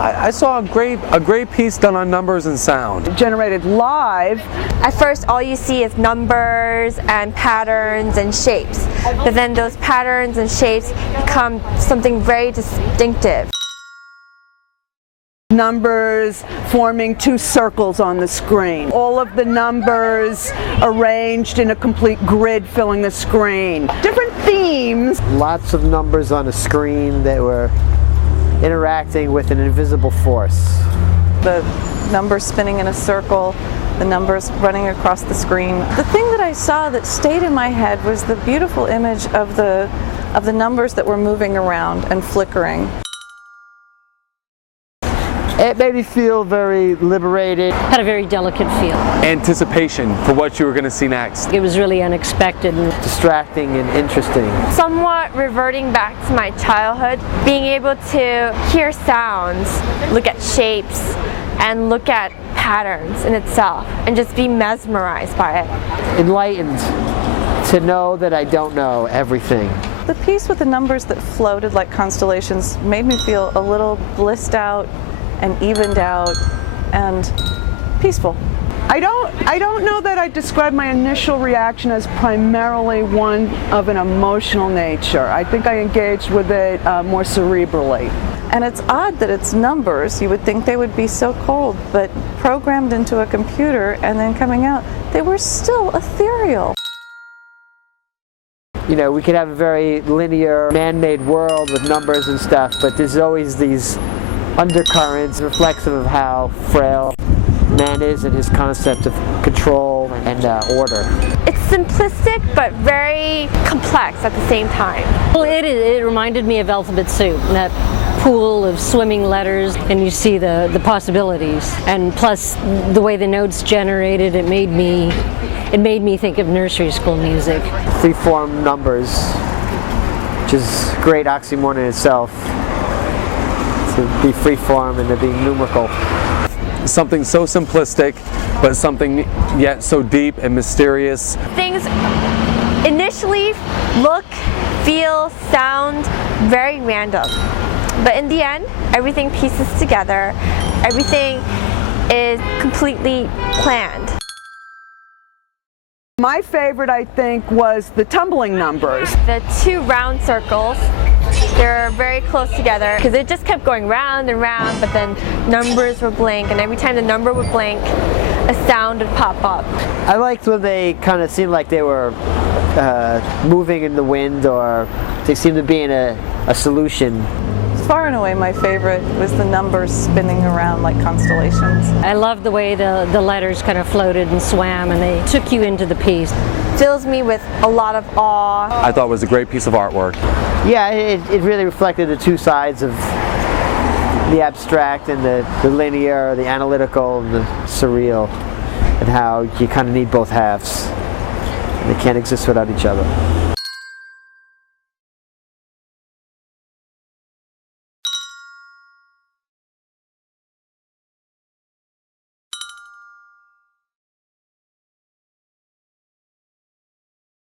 I saw a great piece done on numbers and sound. Generated live. At first, all you see is numbers and patterns and shapes, but then those patterns and shapes become something very distinctive. Numbers forming two circles on the screen. All of the numbers arranged in a complete grid filling the screen. Different themes. Lots of numbers on a screen that were interacting with an invisible force. The numbers spinning in a circle, the numbers running across the screen. The thing that I saw that stayed in my head was the beautiful image of the numbers that were moving around and flickering. It made me feel very liberated. Had a very delicate feel. Anticipation for what you were going to see next. It was really unexpected. Distracting and interesting. Somewhat reverting back to my childhood, being able to hear sounds, look at shapes, and look at patterns in itself, and just be mesmerized by it. Enlightened to know that I don't know everything. The piece with the numbers that floated like constellations made me feel a little blissed out and evened out and peaceful. I don't know that I describe my initial reaction as primarily one of an emotional nature. I think I engaged with it more cerebrally. And it's odd that it's numbers. You would think they would be so cold, but programmed into a computer and then coming out, they were still ethereal. You know, we could have a very linear, man-made world with numbers and stuff, but there's always these undercurrents reflexive of how frail man is and his concept of control and order. It's simplistic but very complex at the same time. Well, it reminded me of Alphabet Soup, that pool of swimming letters, and you see the possibilities. And plus, the way the notes generated, it made me think of nursery school music. Free-form numbers, which is a great oxymoron in itself. To be free-form and to be numerical. Something so simplistic, but something yet so deep and mysterious. Things initially look, feel, sound very random, but in the end, everything pieces together. Everything is completely planned. My favorite, I think, was the tumbling numbers. The two round circles, they're very close together because it just kept going round and round, but then numbers would blink, and every time the number would blink, a sound would pop up. I liked when they kind of seemed like they were moving in the wind, or they seemed to be in a solution. Far and away my favorite was the numbers spinning around like constellations. I loved the way the letters kind of floated and swam, and they took you into the piece. Fills me with a lot of awe. I thought it was a great piece of artwork. Yeah, it really reflected the two sides of the abstract and the linear, the analytical, and the surreal, and how you kind of need both halves. They can't exist without each other.